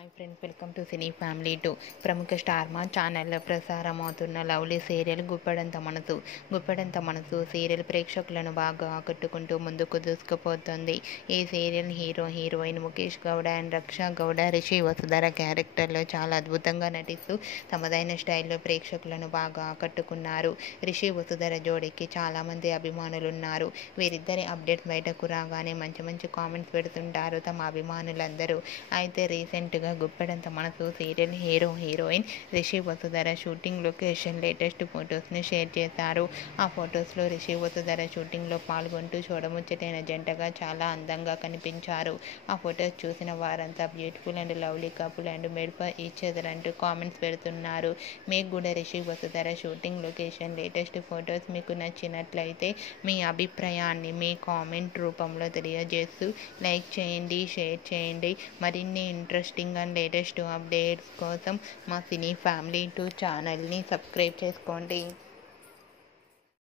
Hi friends, welcome to cine family 2. ప్రముఖ star మా ఛానల్లో ప్రసారమవుతున్న లవ్లీ సీరియల్ గుప్పెడంత మనసు సీరియల్ ప్రేక్షకులను బాగా ఆకట్టుకుంటూ ముందుకు దూసుకుపోతుంది. ఈ serial heroine Mukesh Gowda and Raksha Gowda Rishi Vasudhara క్యారెక్టర్లో చాలా అద్భుతంగా నటిస్తూ తమదైన స్టైల్లో ప్రేక్షకులను బాగా ఆకట్టుకున్నారు. రిషి వసుధర జోడీకి చాలామంది అభిమానులున్నారు. వీరిద్దరి అప్డేట్స్ బయటకు రాగానే మంచి కామెంట్స్ పెడుతుంటారు తమ అభిమానులందరూ. అయితే రీసెంట్గా గుప్పెడంత మనసు serial heroine Rishi Vasudhara shooting location latest ఫొటోస్ని షేర్ చేశారు. ఆ ఫొటోస్లో రిషి వసుధర షూటింగ్లో పాల్గొంటూ చూడముచ్చటైన జంటగా చాలా అందంగా కనిపించారు. ఆ ఫొటోస్ చూసిన వారంతా beautiful and lovely couple and made for each other అంటూ కామెంట్స్ పెడుతున్నారు. మీకు కూడా Rishi Vasudhara shooting location latest photos మీకు నచ్చినట్లయితే మీ అభిప్రాయాన్ని మీ కామెంట్ రూపంలో తెలియజేస్తూ లైక్ చేయండి, షేర్ చేయండి. మరిన్ని ఇంట్రెస్టింగ్ అండ్ లేటెస్ట్ అప్డేట్స్ కోసం మా సినీ ఫ్యామిలీ 2 ఛానల్ని సబ్స్క్రైబ్ చేసుకోండి.